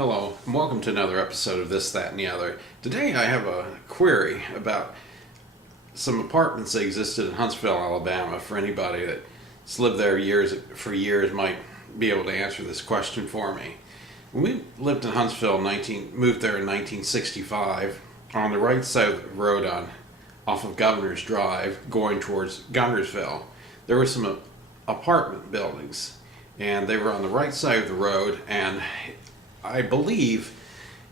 Hello, and welcome to another episode of This, That, and the Other. Today I have a query about some apartments that existed in Huntsville, Alabama. For anybody that's lived there for years might be able to answer this question for me. When we lived in Huntsville, moved there in 1965, on the right side of the road off of Governor's Drive, going towards Gunnersville, there were some apartment buildings, and they were on the right side of the road. And I believe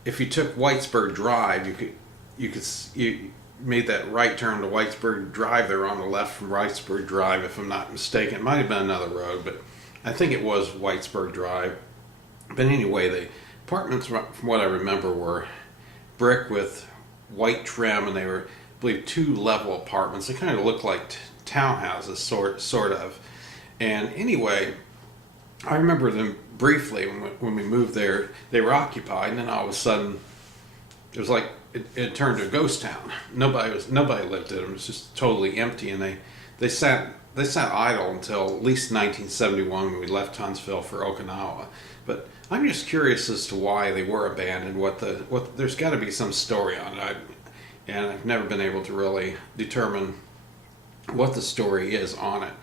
if you took Whitesburg Drive, you made that right turn to Whitesburg Drive. They were on the left from Whitesburg Drive, if I'm not mistaken. It might have been another road, but I think it was Whitesburg Drive. But anyway, the apartments, from what I remember, were brick with white trim, and they were, I believe, two-level apartments. They kind of looked like townhouses, sort of. And anyway, I remember them briefly when we moved there. They were occupied, and then all of a sudden, it was like it turned to a ghost town. Nobody lived in them. It was just totally empty, and they sat idle until at least 1971 when we left Huntsville for Okinawa. But I'm just curious as to why they were abandoned. There's got to be some story on it, and I've never been able to really determine what the story is on it.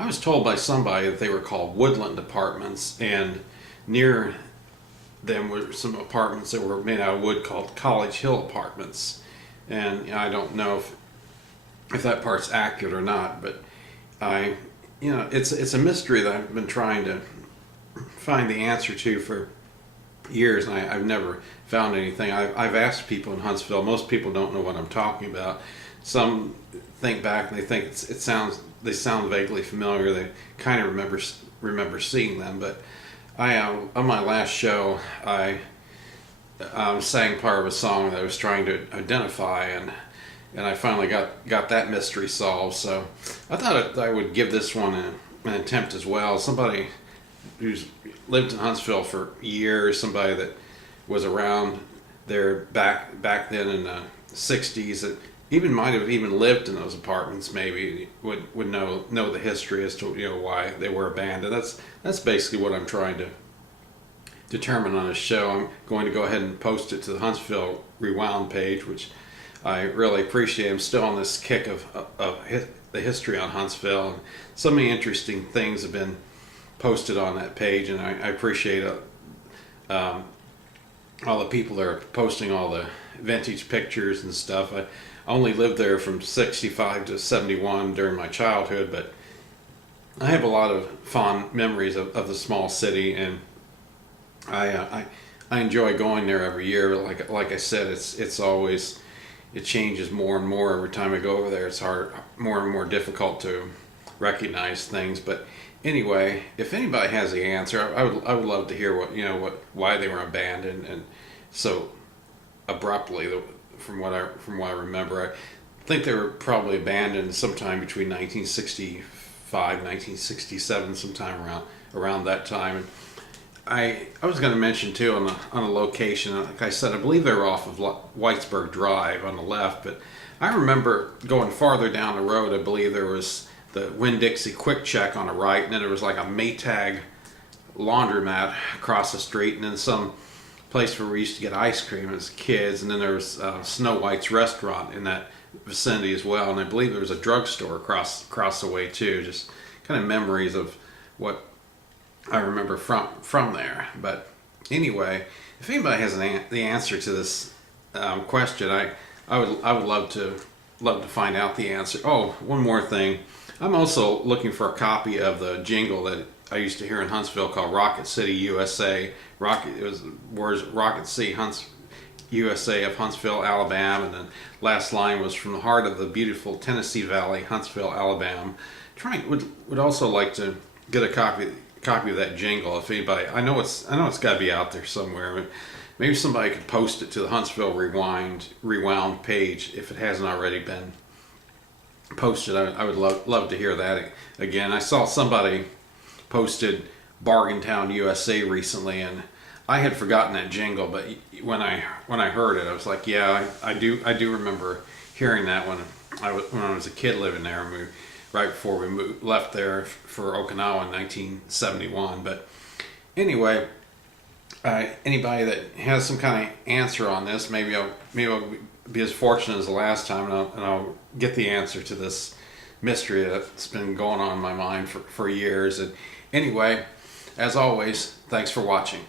I was told by somebody that they were called Woodland Apartments, and near them were some apartments that were made out of wood called College Hill Apartments. And I don't know if that part's accurate or not, but it's a mystery that I've been trying to find the answer to for years, and I've never found anything. I've asked people in Huntsville. Most people don't know what I'm talking about. Some think back and they think they sound vaguely familiar. They kind of remember seeing them. But on my last show, I sang part of a song that I was trying to identify, and I finally got that mystery solved. So I thought I would give this one an attempt as well. Somebody who's lived in Huntsville for years, somebody that was around there back then in the 60s, that might have lived in those apartments, maybe would know the history as to why they were abandoned. That's basically what I'm trying to determine on this show. I'm going to go ahead and post it to the Huntsville Rewound page, which I really appreciate. I'm still on this kick of the history on Huntsville, and so many interesting things have been posted on that page, and I appreciate all the people that are posting all the vintage pictures and stuff. I only lived there from 65 to 71 during my childhood, but I have a lot of fond memories of the small city, and I enjoy going there every year. Like I said, it changes more and more every time I go over there. It's more and more difficult to recognize things. But anyway, if anybody has the answer, I would love to hear why they were abandoned and so abruptly. From what I remember, I think they were probably abandoned sometime between 1965, 1967, sometime around that time. And I was going to mention too on the location. Like I said, I believe they were off of Whitesburg Drive on the left, but I remember going farther down the road. I believe there was the Winn-Dixie Quick Check on the right, and then there was like a Maytag laundromat across the street, and then some place where we used to get ice cream as kids, and then there was Snow White's restaurant in that vicinity as well, and I believe there was a drugstore across the way too. Just kind of memories of what I remember from there. But anyway, if anybody has the answer to this question, I would love to find out the answer. Oh, one more thing. I'm also looking for a copy of the jingle that I used to hear in Huntsville called Rocket City, USA. It was words Rocket City, USA of Huntsville, Alabama, and then last line was from the heart of the beautiful Tennessee Valley, Huntsville, Alabama. Would also like to get a copy of that jingle. If anybody, I know it's got to be out there somewhere. But maybe somebody could post it to the Huntsville Rewound page if it hasn't already been posted. I would love to hear that again. I saw somebody posted Bargain Town, USA recently, and I had forgotten that jingle, but when I heard it, I was like, yeah, I do remember hearing that when I was a kid living there, and right before we left there for Okinawa in 1971. But anyway, Anybody that has some kind of answer on this, maybe I'll be as fortunate as the last time, and I'll get the answer to this mystery that's been going on in my mind for years. And anyway, as always, thanks for watching.